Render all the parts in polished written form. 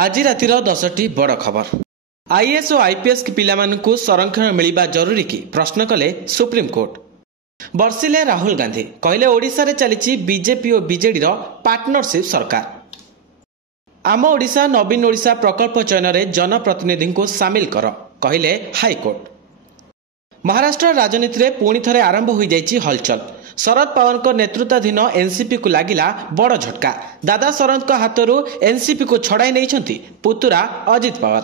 आज रातिर 10टी बड़ खबर। आईएएस और आईपीएस पिलामानंकु संरक्षण मिलिबा जरूरी कि प्रश्न कले सुप्रीमकोर्ट। बर्षिले राहुल गांधी कहले ओडिशा रे चलीची बीजेपी और बीजेडी रो पार्टनरशिप सरकार। आम ओडिशा नवीन ओडिशा प्रकल्प चयन रे जनप्रतिनिधि को सामिल कर कहले हाईकोर्ट। महाराष्ट्र राजनीति रे पुणी थरे आरंभ हो जाइछि हलचल। शरद पवार नेतृत्वाधीन एनसीपी को लागिला बड़ झटका। दादा शरद हाथरू एनसीपी को छड़ाई नहीं पुतुरा अजित पवार।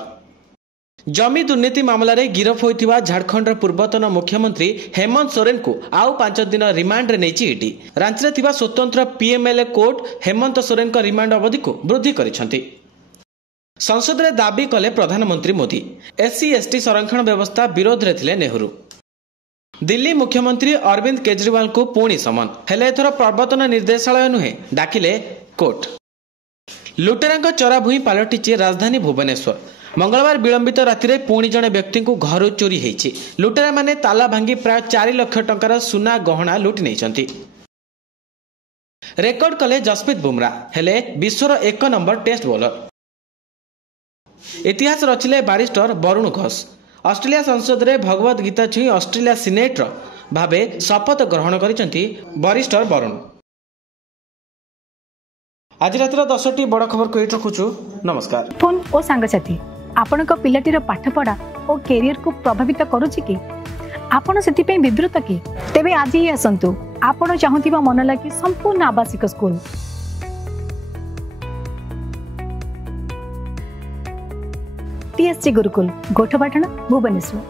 जमी दुर्नीति मामलें गिरफ होइथिबा झारखंड पूर्वतन मुख्यमंत्री हेमंत सोरेन को आउ 5 दिन रिमांड रे नेछि ईडी। रांची थिबा स्वतंत्र पीएमएलए कोर्ट हेमंत सोरेन को रिमांड अवधि को वृद्धि करिसेंति। संसद रे दाबी कले प्रधानमंत्री मोदी। एससी एसटी संरक्षण व्यवस्था विरोध रे थिले नेहरू। दिल्ली मुख्यमंत्री अरविंद केजरीवाल को पुणी समन हेले एथर प्रवर्तन निर्देशालय नुहे डाकिले कोर्ट। लुटेरा चरा भूई पलटिची राजधानी भुवनेश्वर। मंगलवार विलंबित राति पुणी जड़े व्यक्ति को घर चोरी होती। लुटेरा माने ताला भांगी प्राय 4 लाख टंकार सुना गहना लुटि नहीं। रेकर्ड कले जसप्रीत बुमरा हेले विश्वर 1 नंबर टेस्ट बॉलर। इतिहास रचिले बारिस्टर वरुण घोष। ऑस्ट्रेलिया संसद रे भगवत गीता छुई ऑस्ट्रेलिया सिनेटर भावे शपथ ग्रहण करिसेंति बारिस्टर वरुण। आज रातिर 10टी बड़ खबर को रखुछु। नमस्कार। फोन और सांगसाथी आपणक पिलाटीर पाठपढ़ा और कैरियर को प्रभावित करुछि कि आपण सेति विवृत कि तेबे आज ही आसंतु आपण चाहुथिबा मन लागी संपूर्ण आवासिक स्कूल टीएससी गुरुकुल गोठपाटण भुवनेश्वर।